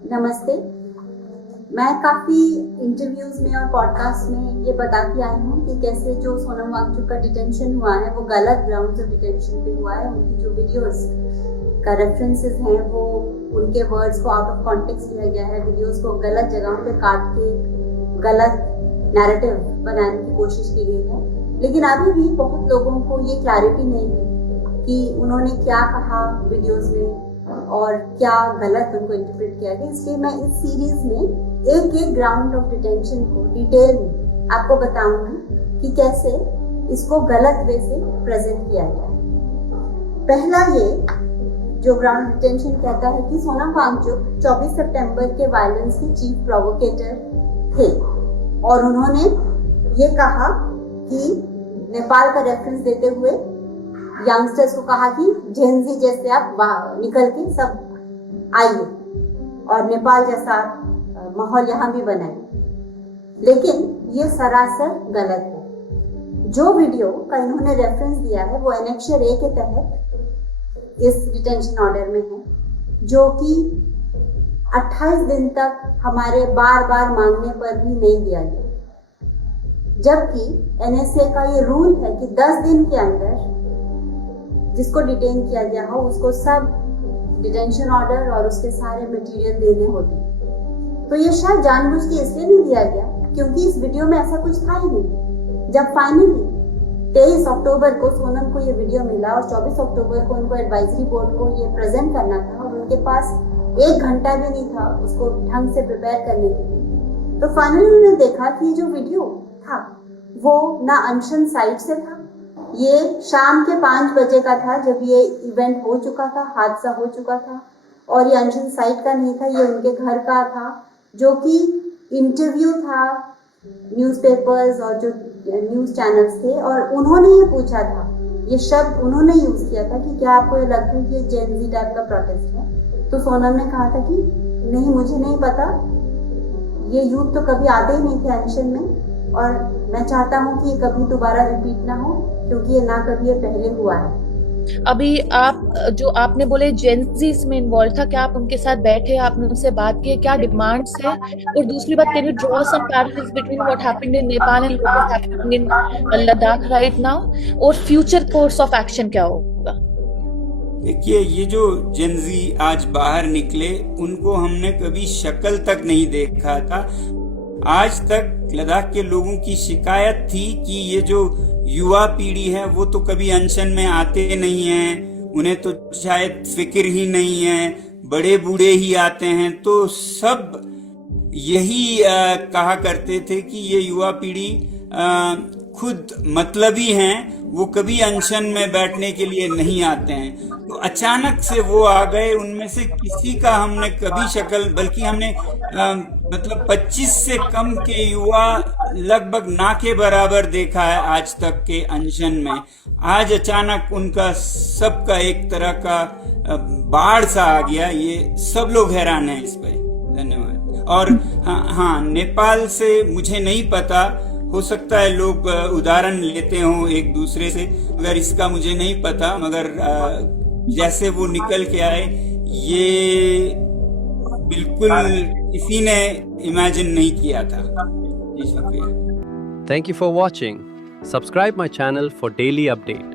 नमस्ते। मैं काफ़ी इंटरव्यूज़ में और पॉडकास्ट में ये बताती आई हूँ कि कैसे जो सोनम वांगचुक का डिटेंशन हुआ है वो गलत ग्राउंड्स ऑफ डिटेंशन पे हुआ है। उनकी जो वीडियोस का रेफरेंसेस हैं वो उनके वर्ड्स को आउट ऑफ कॉन्टेक्स्ट लिया गया है, वीडियोस को गलत जगहों पे काट के गलत नैरेटिव बनाने की कोशिश की गई है। लेकिन अभी भी बहुत लोगों को ये क्लैरिटी नहीं है कि उन्होंने क्या कहा वीडियोस में और क्या गलत उनको इंटरप्रेट किया गया। इसलिए मैं इस सीरीज में एक एक ग्राउंड ऑफ डिटेंशन को डिटेल में आपको बताऊंगी कि कैसे इसको गलत वे से प्रेजेंट किया गया। पहला ये जो ग्राउंड डिटेंशन कहता है कि सोनम वांगचुक 24 सितंबर के वायलेंस के चीफ प्रोवोकेटर थे और उन्होंने ये कहा कि नेपाल का रेफरेंस देते हुए यंगस्टर्स को कहा कि जेनजी जैसे आप निकल के सब आइए और नेपाल जैसा माहौल यहाँ भी बनाए। लेकिन ये सरासर गलत है। जो वीडियो का इन्होंने रेफरेंस दिया है वो एनेक्शर ए के तहत इस डिटेंशन ऑर्डर में है, जो कि 28 दिन तक हमारे बार बार मांगने पर भी नहीं दिया गया, जबकि एनएसए का ये रूल है कि 10 दिन के अंदर जिसको डिटेन किया गया हो उसको सब डिटेंशन ऑर्डर और उसके सारे मटेरियल देने होते। तो ये शायद जानबूझ के इसलिए नहीं दिया गया क्योंकि इस वीडियो में ऐसा कुछ था ही नहीं। जब फाइनली 23 अक्टूबर को सोनम को ये वीडियो मिला और 24 अक्टूबर को उनको एडवाइजरी बोर्ड को ये प्रेजेंट करना था और उनके पास 1 घंटा भी नहीं था उसको ढंग से प्रिपेयर करने के लिए, तो फाइनली उन्होंने देखा कि जो वीडियो था वो ना अनशन साइट से था, ये शाम के 5 बजे का था जब ये इवेंट हो चुका था, हादसा हो चुका था, और ये अनशन साइट का नहीं था, ये उनके घर का था, जो कि इंटरव्यू था न्यूज़पेपर्स और जो न्यूज़ चैनल्स थे, और उन्होंने ये पूछा था, ये शब्द उन्होंने यूज किया था कि क्या आपको ये लगता है कि ये जेनजी टाइप का प्रोटेस्ट है। तो सोनम ने कहा था कि नहीं, मुझे नहीं पता, ये यूथ तो कभी आते ही नहीं थे अनशन में और मैं चाहता हूँ कि ये कभी दोबारा रिपीट ना हो क्योंकि ये ना कभी ये पहले हुआ है। अभी आप जो आपने बोले जेनजी इसमें इन्वॉल्व था, क्या आप उनके साथ बैठे, आपने उनसे बात की, क्या डिमांड्स है? और दूसरी बात, can you draw some parallels between what happened in Nepal and what is happening in Ladakh right now, और फ्यूचर कोर्स ऑफ एक्शन क्या होगा? देखिए, ये जो जेनजी आज बाहर निकले उनको हमने कभी शक्ल तक नहीं देखा था। आज तक लद्दाख के लोगों की शिकायत थी कि ये जो युवा पीढ़ी है वो तो कभी अनशन में आते नहीं हैं, उन्हें तो शायद फिक्र ही नहीं है, बड़े बूढ़े ही आते हैं। तो सब यही कहा करते थे कि ये युवा पीढ़ी खुद मतलबी हैं, वो कभी अनशन में बैठने के लिए नहीं आते हैं। तो अचानक से वो आ गए, उनमें से किसी का हमने कभी शक्ल, बल्कि हमने मतलब 25 से कम के युवा लगभग ना के बराबर देखा है आज तक के अनशन में। आज अचानक उनका सबका एक तरह का बाढ़ सा आ गया, ये सब लोग हैरान हैं इस पर। धन्यवाद। और हाँ, नेपाल से मुझे नहीं पता, हो सकता है लोग उदाहरण लेते हों एक दूसरे से, मगर इसका मुझे नहीं पता। मगर जैसे वो निकल के आए, ये बिल्कुल किसी ने इमेजिन नहीं किया था। जी शुक्रिया। Thank you for watching. Subscribe my channel for daily update.